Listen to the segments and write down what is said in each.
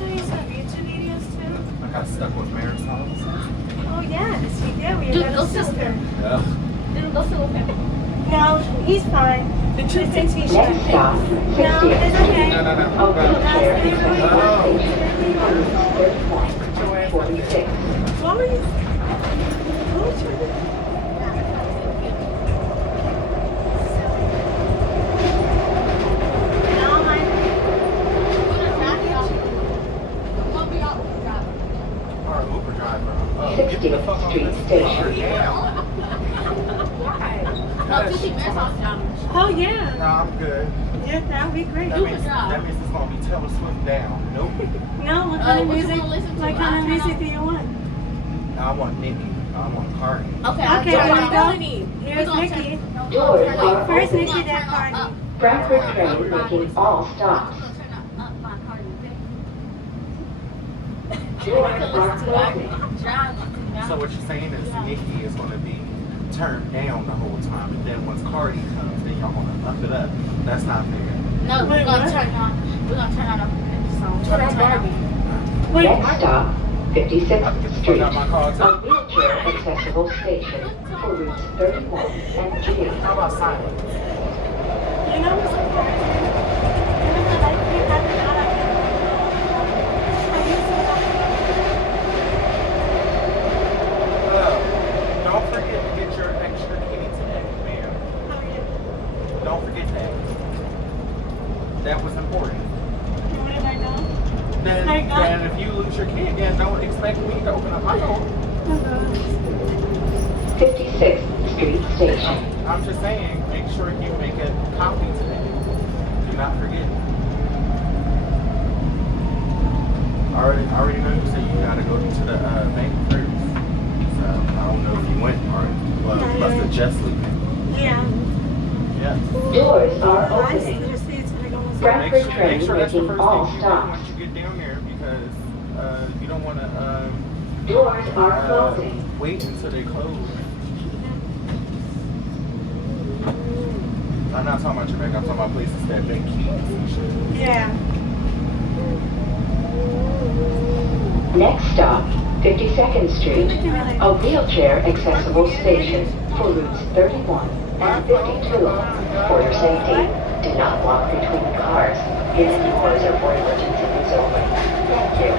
show you some YouTube videos too? I got stuck with Mary's house. Oh yes, you did. We Dude, had go a sit with sister. him. Yeah. Didn't go sit with him. No, he's fine. The two things he should. Next stop, No, 60. it's okay. No. A wheelchair That's accessible really station for routes 31, 46. What were you? Who's your? Or Uber driver. 60th Street Station. Yeah. No, 50 minutes off down. Oh yeah. No, I'm good. Yeah, that would be great. That means it's gonna be Taylor Swift down. Nope. No, what kind of what you music? wanna listen to? What kind of music do you want? I want Nicki. I want Cardi. Okay, Okay, I'll here we turn go. it Here's on. Nikki. Doors are First open. Nikki, then Cardi. Frankfurt train making all stops. Doors are closing. So what you're saying is Nicki is gonna be turned down the whole time, and then once Cardi comes, then y'all gonna up it up. That's not fair. No, we're gonna turn on. We're gonna turn on a song. Turn on Barbie. Wait, Next stop, 56th Street. Got my car too. A wheelchair accessible station for routes 31 and 2. How about silence? you know what's surprising? Even though I keep having out of it. I used to have Don't forget to get your extra key today, ma'am. Don't forget that. That was important. what did I know? Then if you lose your key again, don't expect me to open up my door. 56th Street Station. I'm just saying, make sure you make a copy today. Do not forget. I already know you said you gotta go to the bank first. So I don't know if you went or must have just leaving. Yeah. Yeah. Doors are I opening. just see it's like almost Frankfurt Make train sure that's the making first all thing you do stops. once you get down there because you don't want to Doors are closing. wait until they close. I'm not talking about your bank, I'm talking about places that make keys and shit. Yeah. Next stop, 52nd Street. A wheelchair accessible station for routes 31 and 52. For your safety, do not walk between cars. Hidden doors are for emergency use only. Thank you.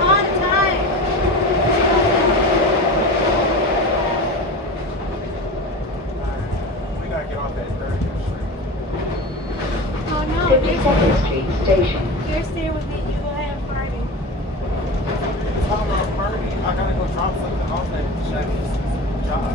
On time. We gotta get off that 30th Street. Oh no. 52nd Street Station. You're staying with me. You go ahead and party. Talking about party, I gotta go drop something off at Shaq's job.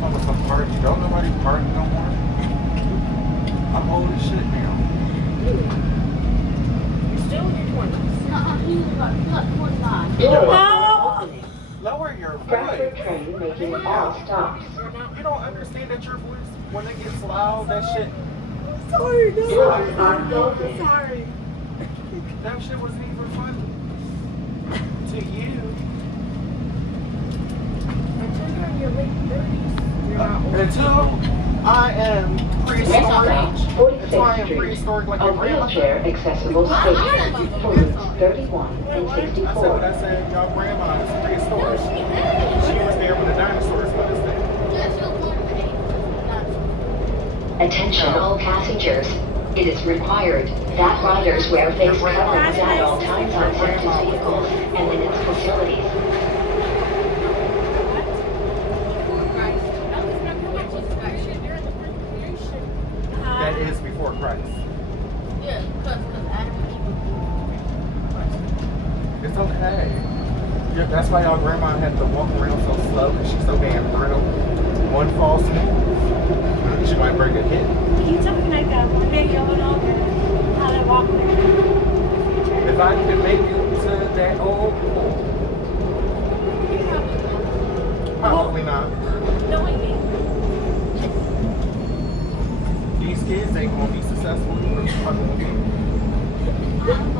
Talking about some party. Don't nobody party no more. I'm old as shit now. Still in your 20s. He's about 25. Doors Oh. are opening. Lower your Frankfurt voice. train making all stops. You don't understand that your voice, when it gets loud, that shit, Sorry, no. Doors are closing. Sorry. that shit wasn't even funny. To you. Until you're in your late 30s, you're not old. Until I am Next prehistoric. stop, Until I 46th am Street. prehistoric like A your grandma. wheelchair accessible station for routes 31 and I said 64. what I said, y'all grandma is prehistoric. She was there when the dinosaurs was there. Attention all passengers. It is required that riders wear face coverings at all times on SEPTA vehicles and in its facilities. That is before Christ. Yeah, because Adam and Eve. It's okay. Yeah, that's why y'all grandma had to walk around so slow because she's so damn brittle. One false move, she might break a hip. You talking like that one day going over how they walk there. If I could make it to that old, probably not. Knowing me. These kids ain't gonna be successful.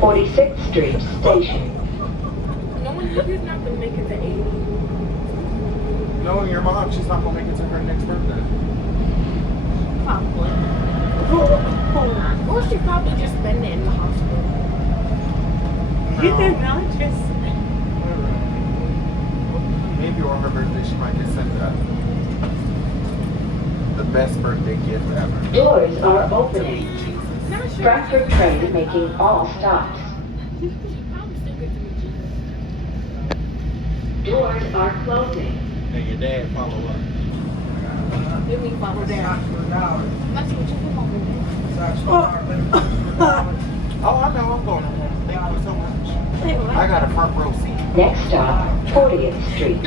46th Street Station. Knowing you're not going to make it to 80. Knowing your mom, she's not gonna make it to her next birthday. Probably. Oh, Or she probably just been in the hospital. you did not just. Maybe on her birthday she might get sent the best birthday gift ever. Doors are opening. Not sure. Frankfurt train making all stops. She probably still gets to meet Jesus. Doors are closing. And your dad follow up. Give me follow down. That's what you come over there. Oh, I know. I'm going home. Thank you so much. Wait, what? I got a front row seat. Next stop, 40th Street.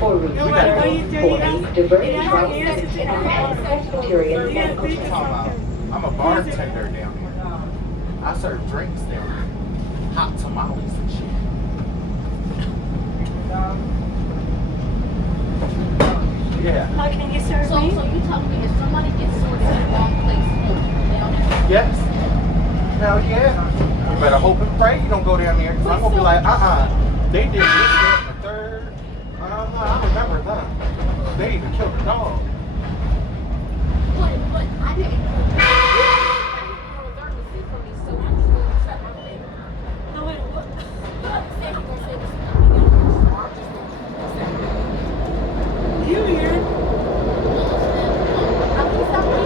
For route No, what are you doing? 40, diverted You know, trolley yes, lines it's and in the Presbyterian Yeah, Medical think What you it's talking about? okay. I'm a bartender down here. I serve drinks down here. Hot tamales and shit. Yeah. How can you serve So me? you telling me if somebody gets sorted in the wrong place, they don't have Yes. Hell yeah. You better hope and pray you don't go down there. Cause I'm gonna be like, they did this, that, and the third. I remember that. They even killed a dog. But I didn't. I reserved the seat for me, so I'm just going to check my thing. No, wait, what? But say he gonna say this is gonna be down here, so I'm just going to accept it. You here? At least I'm here.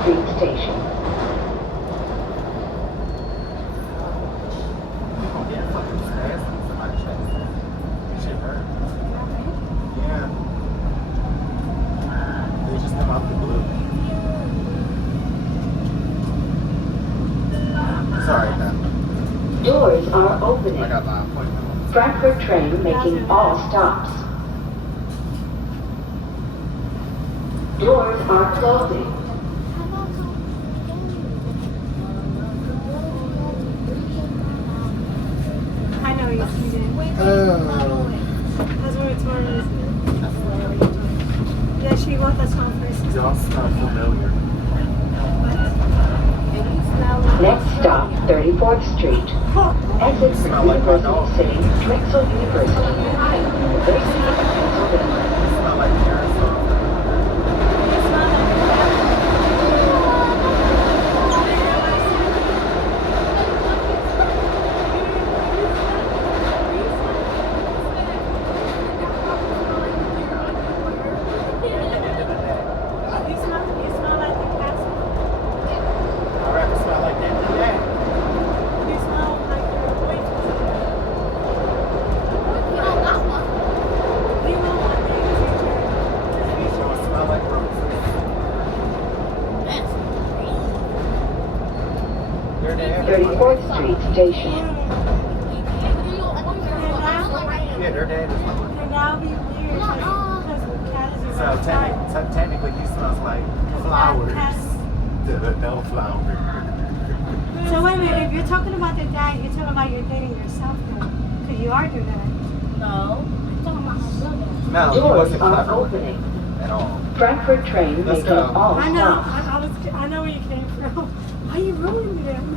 Street Station. Oh, yeah, fucking spasm. Somebody chest. Shit hurt. Yeah. They just come out the blue. Sorry, man. Doors are opening. I got my appointment. Frankfurt train making all stops. Doors are closing. I know you're seeing it. That's what it's for. Yeah, she walked us home first. Y'all smell familiar. Next stop, 34th Street. Exit from Smell like my dog. University City, Drexel University, Ohio University of Pennsylvania. Smell like aerosol. You smell like the castle. I'd rather smell like that than that. You smell like your waitress. We want one thing in the future. So it smell like roses. They're there. 34th Street Station. Yeah, their dad is like. And that'll be weird because the cat is So technically he smells like flowers. No flowers. So wait a minute, if you're talking about the dad, you're talking about you're dating yourself though. Because you are doing that. No, I'm talking about my brother. No, he Doors wasn't are clever opening. at all. Frankfurt train Let's making go. all I know, stops. I know where you came from. Why are you ruining them?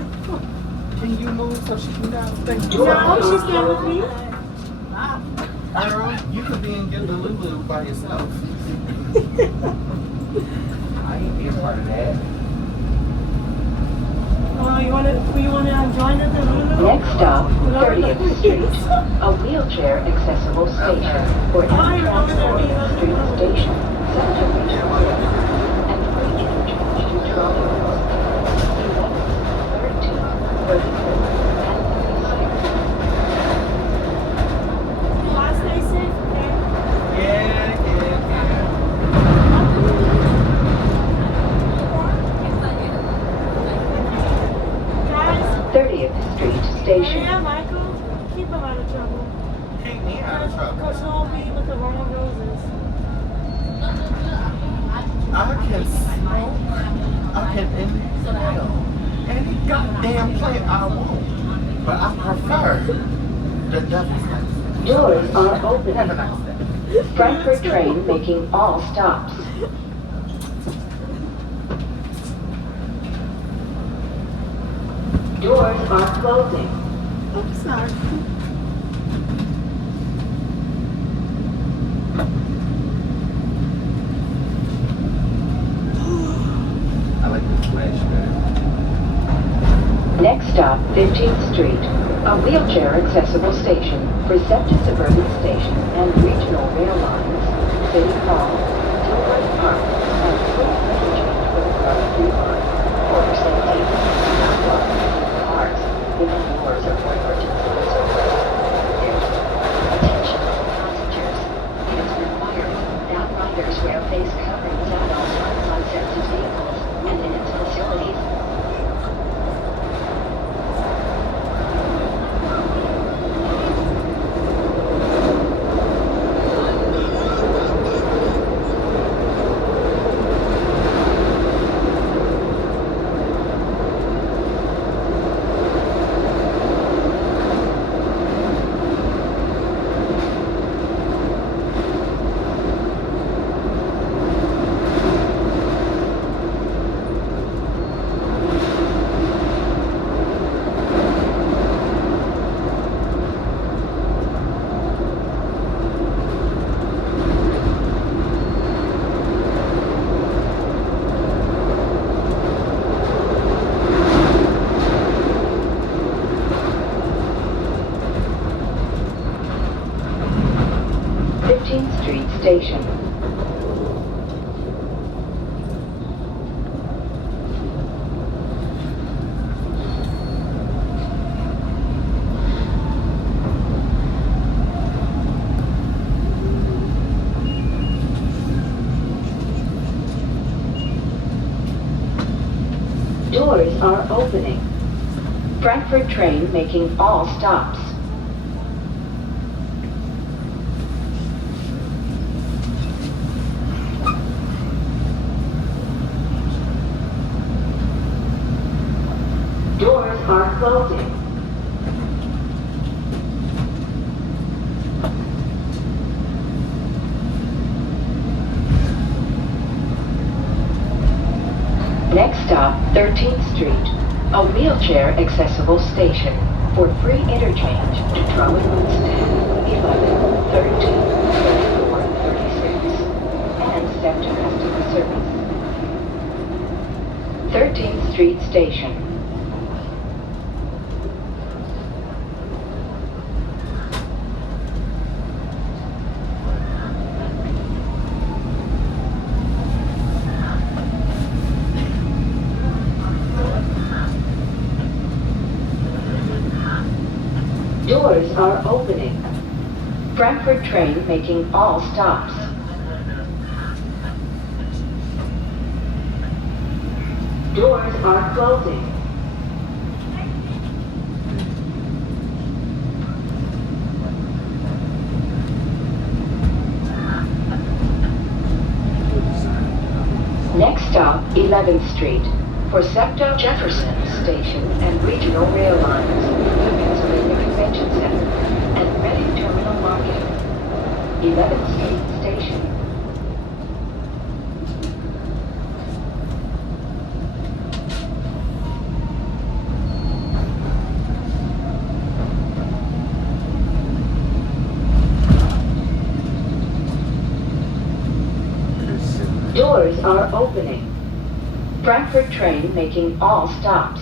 Can you move so she can down? Thank you. No, she's staying with me. Girl, you could be in Lulu by yourself. I ain't be a part of that. Oh, you want to join us at Lulu? Next stop, 30th Street. A wheelchair accessible station for Amtrak Street Station, SEPTA and free interchange to trolley lines. 13, 34, and 36. Y'all stay safe, okay? Yeah. Guys, 30th Street Station. yeah, Michael, keep him out of trouble. Keep me out of trouble. Because you won't be with the wrong roses. I can smoke. I can inhale any goddamn plant I want. But I prefer the devil's lettuce. Doors are Have a opening. nice day. Frankfurt train making all stops. Doors are closing. I'm sorry. I like this flashback. Next stop, 15th Street, a wheelchair-accessible station for SEPTA suburban station and regional rail lines, City Hall, Tilbury Park, and free interchange for the Market-Frankford line. For your safety, do not lock cars, even doors or emergency services. Attention, passengers. It is required that riders wear face coverings at all times on SEPTA's vehicles and in its facilities. Street Station. Doors are opening. Frankfurt train making all stops. Doors are closing. Next stop, 13th Street, a wheelchair-accessible station for free interchange to trolley lines 10, 11, 13, 34, 36, and SEPTA customer service. 13th Street Station. Doors are opening. Frankfurt train making all stops. Doors are closing. Next stop, 11th Street, for SEPTA Jefferson Station and regional rail lines, Pennsylvania Convention Center, and Reading Terminal Market. 11th Street Station. Doors are opening. Frankfurt train making all stops.